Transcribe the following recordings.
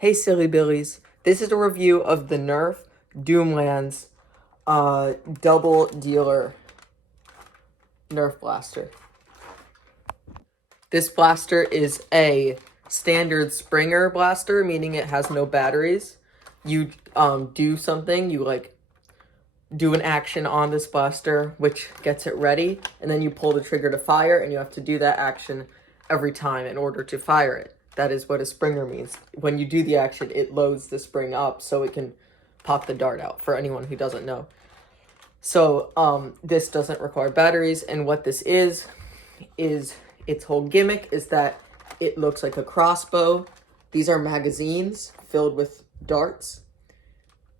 Hey silly billies, this is a review of the Nerf Doomlands double dealer Nerf blaster. This blaster is a standard Springer blaster, meaning it has no batteries. You do something, you do an action on this blaster, which gets it ready, and then you pull the trigger to fire, and you have to do that action every time in order to fire it. That is what a Springer means. When you do the action, it loads the spring up so it can pop the dart out, for anyone who doesn't know. So, this doesn't require batteries, and what this is its whole gimmick is that it looks like a crossbow. These are magazines filled with darts.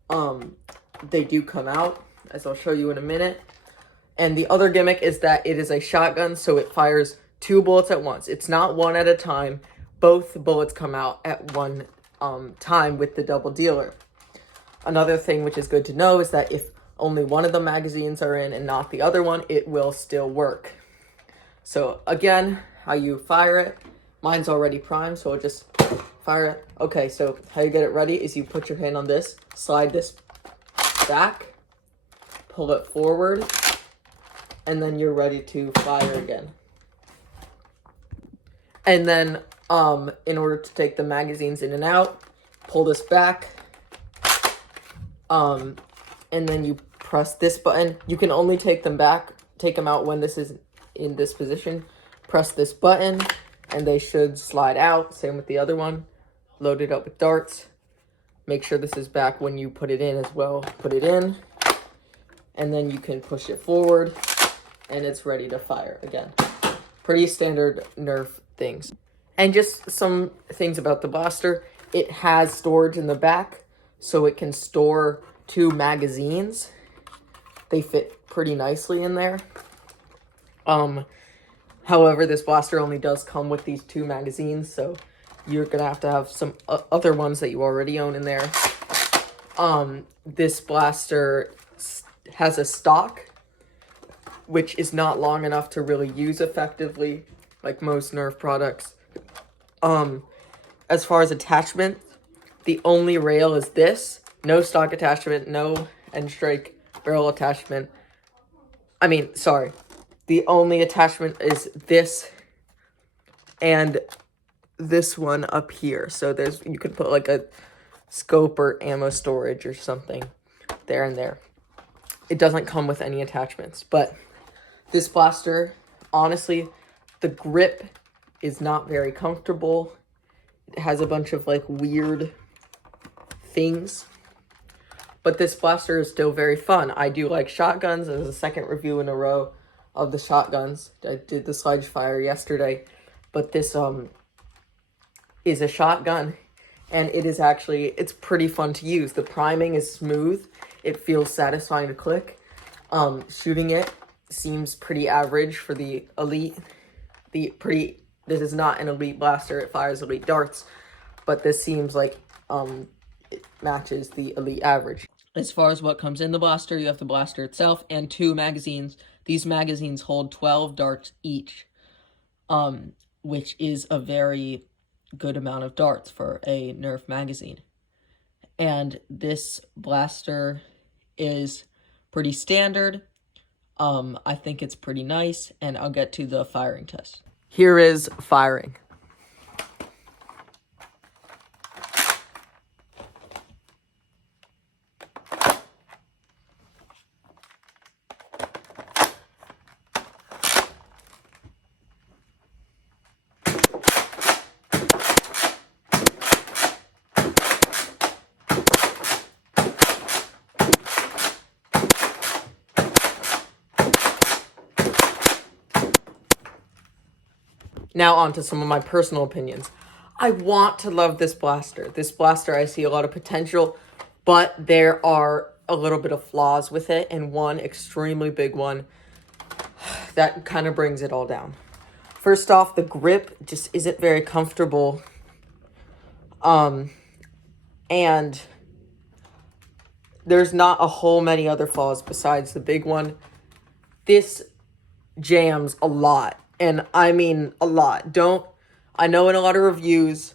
They do come out, as I'll show you in a minute. And the other gimmick is that it is a shotgun, so it fires 2 bullets at once. It's not one at a time. Both bullets come out at one time with the double dealer. Another thing which is good to know is that if only one of the magazines are in and not the other one, it will still work. So again, how you fire it. Mine's already primed, so I'll just fire it. Okay, so how you get it ready is you put your hand on this, slide this back, pull it forward, and then you're ready to fire again. And then, in order to take the magazines in and out, pull this back, and then you press this button. You can only take them out when this is in this position. Press this button, and they should slide out. Same with the other one. Load it up with darts. Make sure this is back when you put it in as well. Put it in, and then you can push it forward, and it's ready to fire again. Pretty standard Nerf things. And just some things about the blaster. It has storage in the back, so it can store 2 magazines. They fit pretty nicely in there. However, this blaster only does come with these 2 magazines, so you're gonna have some other ones that you already own in there. This blaster has a stock, which is not long enough to really use effectively, like most Nerf products. As far as attachment, the only rail is this. No stock attachment, no end strike barrel attachment. The only attachment is this and this one up here. So you could put like a scope or ammo storage or something there and there. It doesn't come with any attachments, but this blaster, honestly, the grip is not very comfortable. It has a bunch of like weird things, but this blaster is still very fun. I do like shotguns. This is the second review in a row of the shotguns. I did the sludge fire yesterday, but this is a shotgun, and it's pretty fun to use. The priming is smooth. It feels satisfying to click. Shooting it seems pretty average for the elite. This is not an elite blaster. It fires elite darts, but this seems like it matches the elite average. As far as what comes in the blaster, you have the blaster itself and 2 magazines. These magazines hold 12 darts each, which is a very good amount of darts for a Nerf magazine. And this blaster is pretty standard. I think it's pretty nice, and I'll get to the firing test. Here is firing. Now on to some of my personal opinions. I want to love this blaster. This blaster, I see a lot of potential, but there are a little bit of flaws with it, and one extremely big one that kind of brings it all down. First off, the grip just isn't very comfortable. And there's not a whole many other flaws besides the big one. This jams a lot. And I mean a lot. I know in a lot of reviews,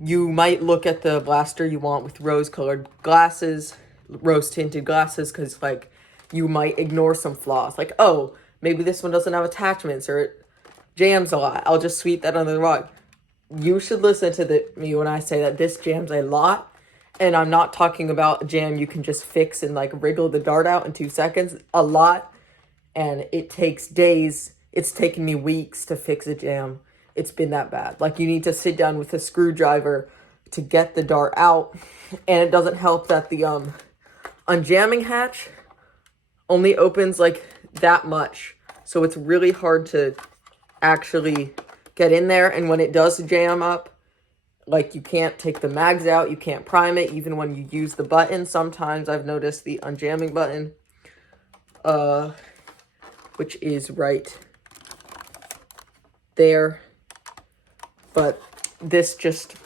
You might look at the blaster you want with rose-colored glasses, rose-tinted glasses, because, like, you might ignore some flaws. Like, oh, maybe this one doesn't have attachments, or it jams a lot. I'll just sweep that under the rug. You should listen to me when I say that this jams a lot, and I'm not talking about a jam you can just fix and, like, wriggle the dart out in 2 seconds. A lot, and it takes days. It's taken me weeks to fix a jam. It's been that bad. Like, you need to sit down with a screwdriver to get the dart out. And it doesn't help that the unjamming hatch only opens like that much. So it's really hard to actually get in there. And when it does jam up, like, you can't take the mags out. You can't prime it even when you use the button. Sometimes I've noticed the unjamming button, which is right there. But this just,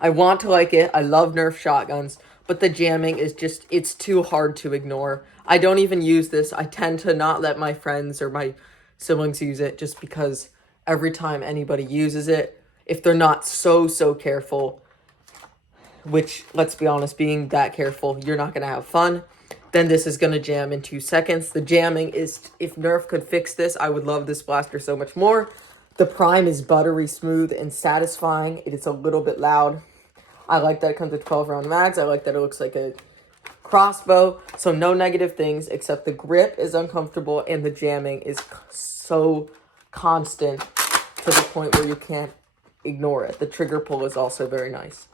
I want to like it. I love Nerf shotguns, but the jamming is just, it's too hard to ignore. I don't even use this. I tend to not let my friends or my siblings use it just because every time anybody uses it, if they're not so careful, which, let's be honest, being that careful, you're not going to have fun, then this is going to jam in 2 seconds. The jamming is, if Nerf could fix this, I would love this blaster so much more. The prime is buttery smooth and satisfying. It is a little bit loud. I like that it comes with 12-round mags. I like that it looks like a crossbow. So no negative things, except the grip is uncomfortable and the jamming is so constant to the point where you can't ignore it. The trigger pull is also very nice.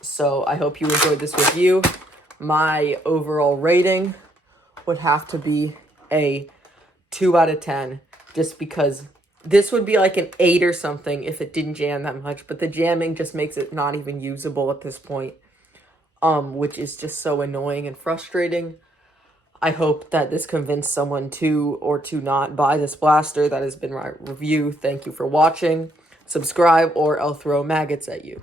So I hope you enjoyed this review. My overall rating would have to be a 2 out of 10, just because this would be like an 8 or something if it didn't jam that much, but the jamming just makes it not even usable at this point, which is just so annoying and frustrating. I hope that this convinced someone to or to not buy this blaster. That has been my review. Thank you for watching. Subscribe or I'll throw maggots at you.